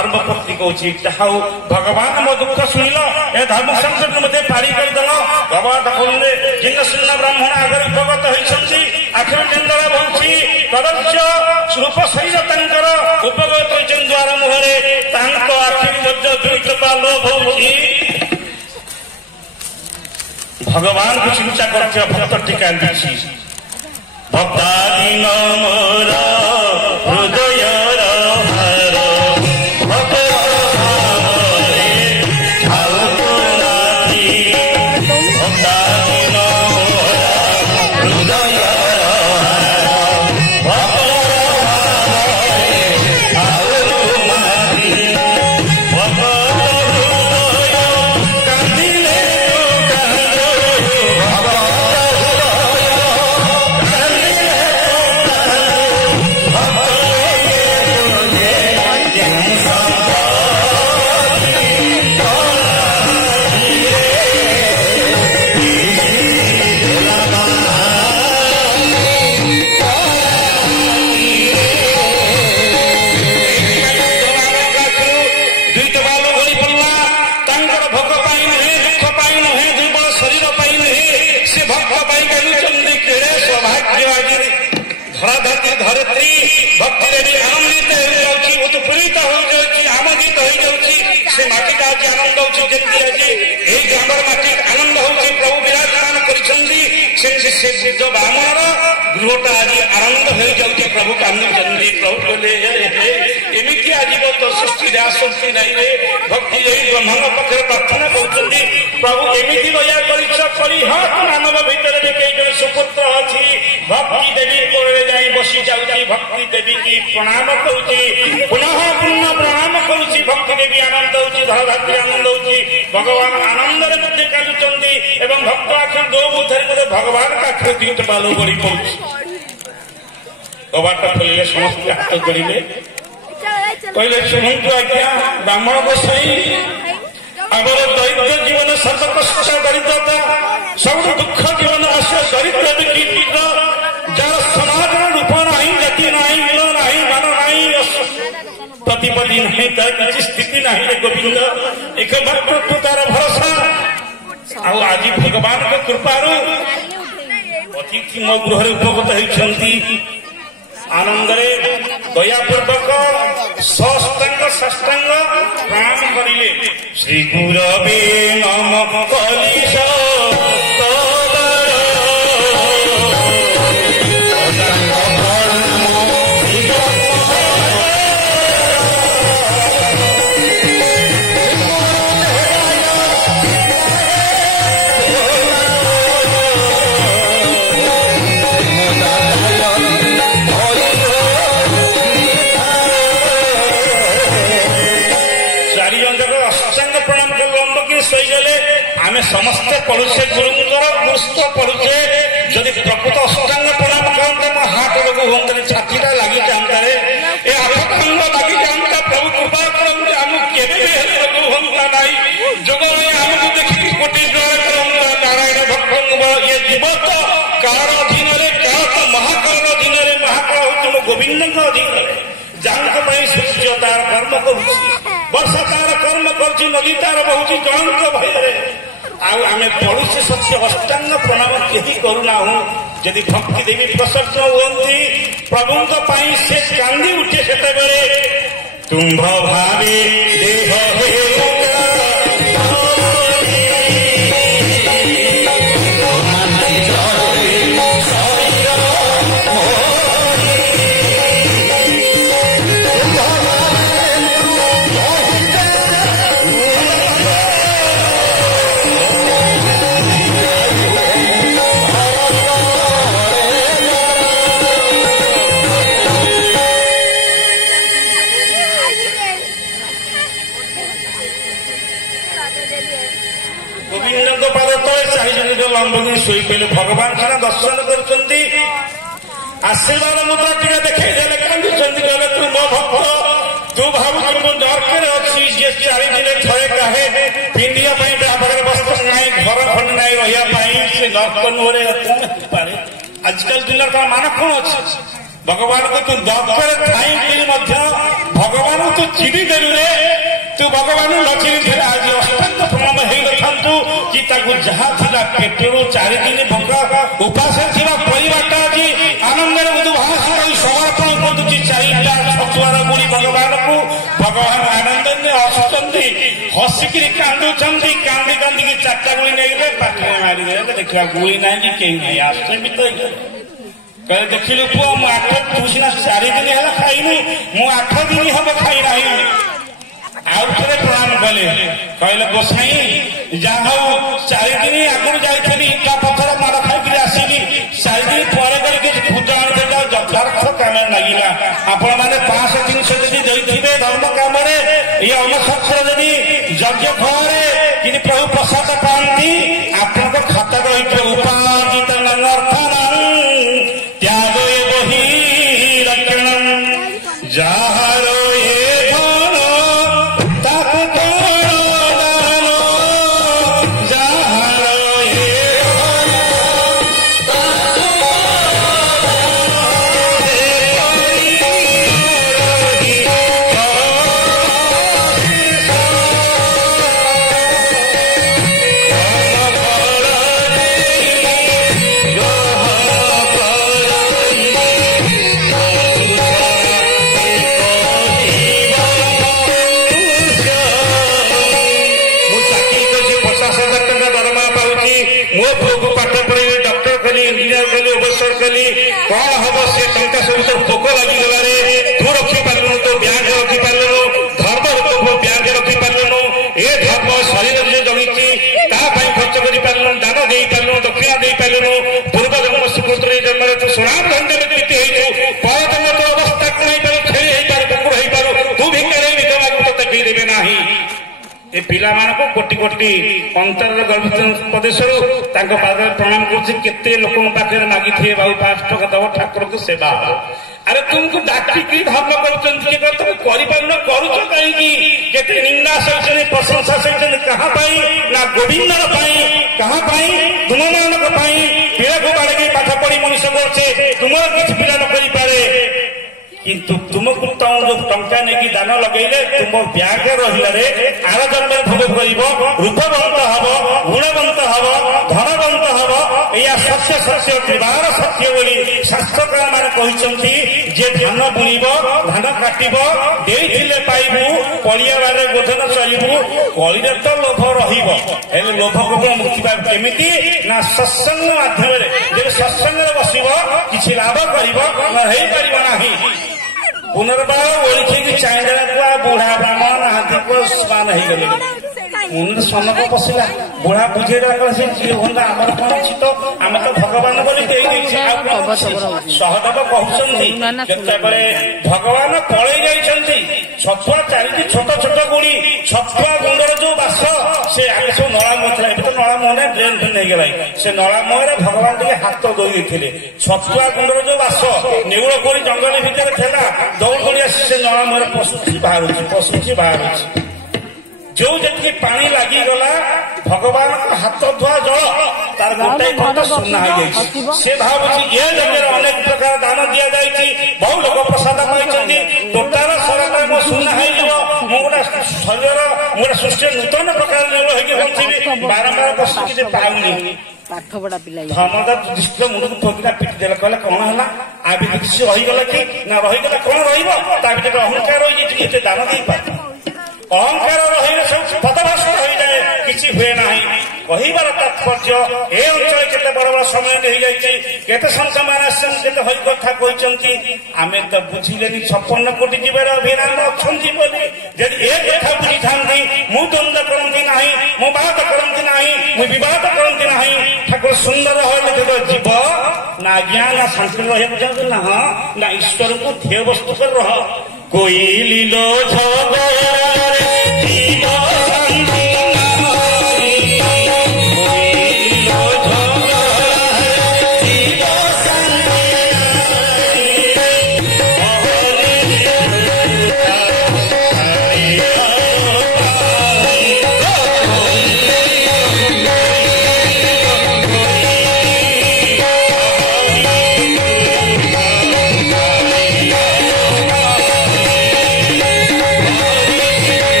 धर्म पत्नी कहूँ भगवान मो दुख शुणिल ए धर्म संकट मत पारी करदेल भगवान कहले जिन सुन्न ब्राह्मण आगे उपगत होती आखिर केन्द्र भंगी तदस्य रूप शरीर तर उपगत होती द्वार मुहरे आखिरी मध्य दुईटपा लोभ होगी भगवान को चिंता करते भक्त टीका दी भक्तादीन मोर हृदय गृहटा आज आनंद हो जाए प्रभु कांदी प्रभु बोले एमती आज तो सृष्टि आसक्ति नहीं रे भक्ति ब्रह्मांड पाखे प्रार्थना कर प्रभु एमती दया मानव भितर सुपुत्र अच्छी भक्ति देवी कोड़े जा बसी जाऊँगी भक्ति देवी की प्रणाम करुच्ची पुनः पुनः प्रणाम करुच्ची भक्ति देवी आनंद होती धरधात्री आनंद होती भगवान आनंद मध्य काटुंट एवं भक्त आखिर दो बुधर भगवान का आखिर दीट बालू गड़ी पड़े कबाटा खोलिले समस्त हाथ जोड़े कहले शुणु आज्ञा ब्राह्मण गोसाई आगर दैत्य जीवन सर्वकष्ट दरिद्रता सब दुख जीवन आसे दरिद्र विकृत जार समाज रूप नहीं जाति नहीं मिल नहीं मान नहीं प्रतिपदी नहीं तार किसी स्थिति नहीं गोविंद एक मात्र तार भरोसा आज भगवान को कृपारू अतिथि मो गृह उपगत होती आनंद दयापूर्वक सष्टांग साष्टांग प्रणाम करिले श्री गुरवे नमः कलिश समस्ते पढ़ुचे गुरुंर गुरुस्थ पढ़ुचे जदि प्रकृत अष्टांग प्रणाम करते मो हाथ रोग हमें छातीटा लगी जाता है आठटांग लगी जाता प्रभु कृपा करते आमको केवे रोग हमता नहीं जोग आमको देखिए कोटि नारायण भक्त ये जीव तो काल अधीन काल तो महाकाल अधीन महाकाल हूँ मो गोविंद अधीन जहाँ सूर्य तार कर्म करुच्ची वर्षा तार कर्म कर नदी तार बहुत जन भय आम पढ़ुचे सत्य अष्टांग प्रणाम कहीं करूना हूँ जदि भक्ति देवी प्रसन्न हुई प्रभु से कांदी उठे से तुम्भ भावे देह भगवान सीना दर्शन कर आशीर्वाद मुद्रा टीका देखा कहले तू मो भक्त तू भावु नरक अच्छी जी 4 दिन थे कहे पिंधिया वस्त्र ना घर खंड ना रही नरक नुहरे पारे आजकल दुनिया का मान कौन अच्छे भगवान को तू नरक थी भगवान तू चिड़ी देलु रे तू भगवान न चिड़ी आज अष्टांग प्रणाम हो कि जहा था पेटरू 4 दिन भोक उपास परिवार आज आनंद उद्भास समर्पण कर 4टा छतुआर गुड़ी भगवान को भगवान आनंद हसुंच हसिकी कांदुंट कांदी कांदी 4टा गुड़ी नहीं पाटे मारिदे देखा गुड़ी ना कि कहीं नहीं आश्चर्य कहे देखिलु पुआ मु 8 तू सीना 4 दिन है खाइनु मु 8 दिन हम खाई नहीं आउ थे प्रणाम कले कहले गोसाई जहा 4 दिन आगुरी जाइली इटा पथर मार खाई आसिली 4 दिन पर खुद आनी यथार्थ काम लगिला आपण मैंने 500-300 जदि देते धर्म कम ये अनसत्र जदि यज्ञ फल कि प्रभु प्रसाद पाती आपण खाता रही उपार्जित त्याग बही रक्षण जार कौन हम से टंका सब तो पोक लगिगला तू रखी पार्लु तो ब्यांक रखी पार्लु धर्म को ब्यांक रखी पार्लु ए धर्म शरीर जो जगी खर्च कर पार्लु दान दे पार्लु दक्षिणा दे पार्लु पूर्व जन्म सुकृत जन्म तू सुनाम धंधे व्यक्ति पर जन्म तो अवस्था को नहीं पार छेड़ी हो पार कुकुर हो पार तू भिकारी विधवा को तक देवे नाही ए पिला मान को कोटि कोटि अंतर गर्भित प्रदेश पाद प्रणाम करते लोक पाखे मागी थे बाबू 5 टका दब ठाकुर को सेवा अरे तुमको डाकी धर्म कर कहीं निंदा सही प्रशंसा सही कहाँ ना गोविंद कहाँ तुम मान पिला को बाड़े पाठ पढ़ी मनीष करे तुम किसी पिला न कर पारे किंतु तुमको जो टंका नहीं दान लगे तुम ब्याग रही आर जन्म भोग कर रूपवंत हम गुणवंत हम धनवंत हम या सत्य सत्य द्विबार सत्य बोली शास्त्रकार मान कहते जे धान बुणब धान काटब देते पाइबू पड़िया बारे गोधन चलू कलिरे तो लोभ रही लोभ को मुक्ति पाइब केमिति ना सत्संग माध्यम जब सत्संग बसब किसी लाभ कर पुनर्बार ओळखी चाइना बुढ़ा ब्राह्मण हाथी को स्नान हो गले मुंड सनक पशिला बुढ़ा बुझेरा जी होंदा आमर कौन अच्छी तो आम तो भगवान बोली सहदेव कहते भगवान पलि जाइछंती छतुआ 4टी छोट छोट गुड़ी छतुआ गुंडर जो बास से आगे सब नला मुह तो नला मुह ड्रेन फेन हो गला से नला मुहर भगवान टे हाथ दौड़ी थे छतुआ गुंडर जो बास नेउल कोड़ी जंगल भितर था दौड़ दौड़ी आसी से नला मुहर पशुची बाहर जो जी पानी लगिगला भगवान हाथ धुआ जल तार गोटे घंटा सुना हो से भावी ये जगह अनेक प्रकार दान दि जाए बहु लोक प्रसाद पाई टोटाल सरकार मो सुना हो गोटे शरीर गोटे सृष्टि नूतन प्रकार बंची बारंबार बस किसी पाऊनी धर्मदा दृष्टि मुंड को ठोकिना पिटी देला कहला कौन है आ भी किसी रहीगला कि ना रहीगला कौन रही अहंकार रही दान दे पार अहंकार रही सब पदभ्रष्ट हो जाए किसी हुए ना कहबार तात्पर्य ए अंचल केते बड़ बड़ समय नहीं जाइए केते संत मान केते हरि कथा कहते आम तो बुझिले 56 कोटी जीवर अभिराम अच्छा जदि ए कथा बुझी था मु द्वंद करती ना मु बात करती ना मु बद करती ना ठाकुर सुंदर हो जीव ना ज्ञान ना शांति रहा चाहते ना ना ईश्वर को ध्येय वस्तु कर रह कोई लीलो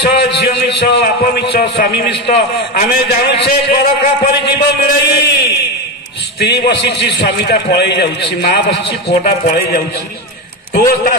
ମିଛ ଝିଅ ମିଛ ବାପ ମିଛ ସ୍ୱାମୀ ମିଛ ଆମେ ଜାଣୁଛେ କରକା ପରି ଯିବ ମିଳେଇ ସ୍ତ୍ରୀ ବସିଛି ସ୍ୱାମୀଟା ପଳେଇ ଯାଉଛି ମା ବସିଛି ପୁଅଟା ପଳେଇ ଯାଉଛି ପୁଅ ତା